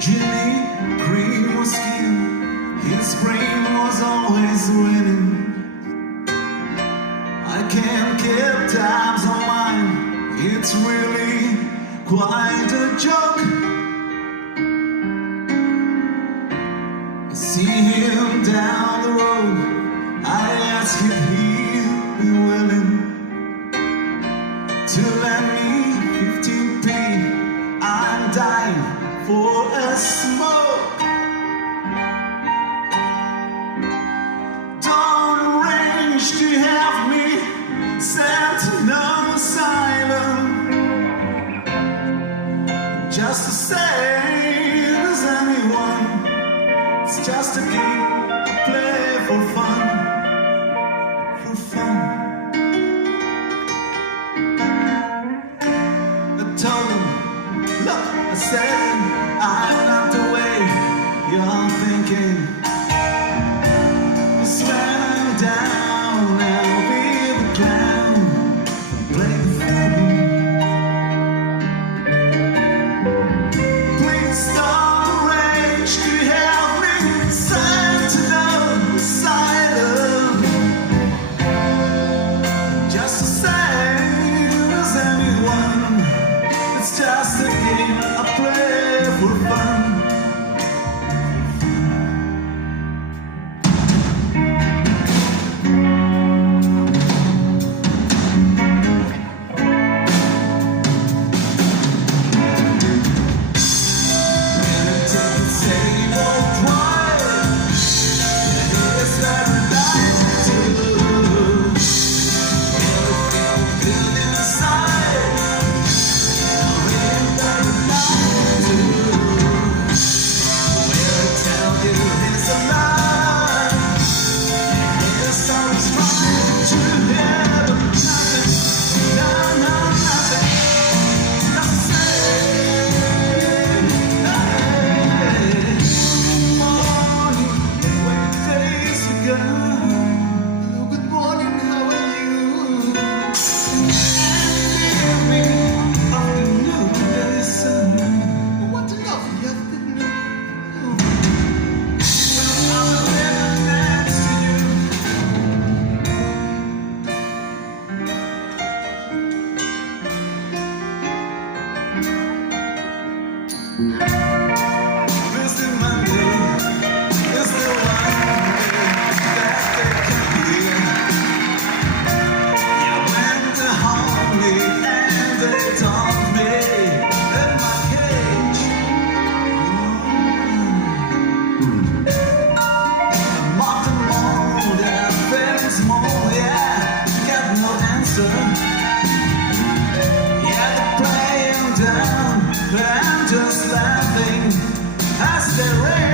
Jimmy Green was king, his brain was always winning. I can't keep tabs on mine, it's really quite a joke. I see him down the road, I ask if he'd be willing to lend me 15p. I'm dying for a smoke. Don't arrange to have me sent to no asylum, just the same as anyone. It's just a game to play for fun, for fun. I told him, look, I said, I'm not the way you're thinking. It's when I'm down, I'll be the clown, play the fool. Please don't arrange to have me sent to no asylum, just the same as anyone. It's just a game I play for fun. Mr. Monday is the one that they can clear. You went to Holly and they taught me in my cage. I mocked them all, their feelings more, yeah, got no answer. Yeah, they're playing down, but I'm just laughing as they rain.